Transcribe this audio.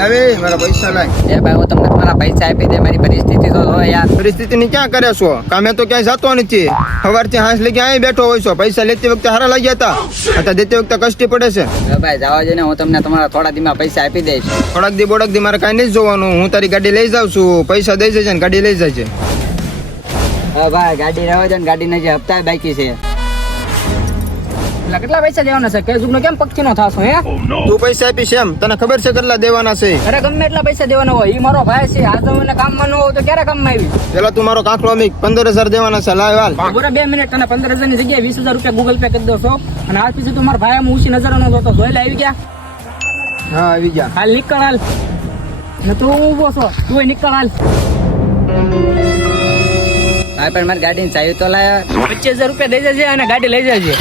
હવે મારા પૈસા લાય. એ ભાઈ હું તમને તમારા પૈસા આપી દે, મારી પરિસ્થિતિ તો જો યાર. પરિસ્થિતિની ક્યાં કરે છો? કામે તો ક્યાંય જતો નથી. સવારથી હાંસ લઈ અહીં બેઠો હોય છો. પૈસા લેતી વખતે હારા લાગ્યા હતા, અત્યારે દેતી વખતે કષ્ટી પડે છે. એ ભાઈ જવા દે ને, હું તમને તમારા થોડા દીમાં પૈસા આપી દઈશ. થોડાક દી બોડક દી મારે કાંઈ નહીં જોવાનું. હું તારી ગાડી લઈ જાઉં છું, પૈસા દઈ જજે ને ગાડી લઈ જજે. હા ભાઈ ગાડી રહેવા દે ને, ગાડીને જે હપ્તા બાકી છે. કેટલા પૈસા દેવાના છે? કેસ કેમ પક્ષી નો થાશો હે? તું પૈસા આપીશ એમ? તને ખબર છે કેટલા દેવાના છે? અરે ગમે એટલા પૈસા દેવાના હોય, ઈ મારો ભાઈ છે. આ તો મને કામમાં ન હોય તો ક્યારે કામમાં આવી? પેલા તું મારો કાંકરો મીક, 15,000 દેવાના છે. લાવ હાલ. બરાબર 2 મિનિટ, તને 15,000 ની જગ્યાએ 20,000 રૂપિયા ગૂગલ પે કરી દો છો. અને આજ પછી તું મારા ભાઈ આમ ઊંચી નજર નો જોતો. જોઈ લે આવી ગયા. હા આવી ગયા. હાલ નીકળ હાલ. ને તું ઊભો છો, તું નીકળ હાલ. ભાઈ પણ મારી ગાડીની ચાવી તો લાયા. 25,000 રૂપિયા દઈ જજે અને ગાડી લઈ જજે.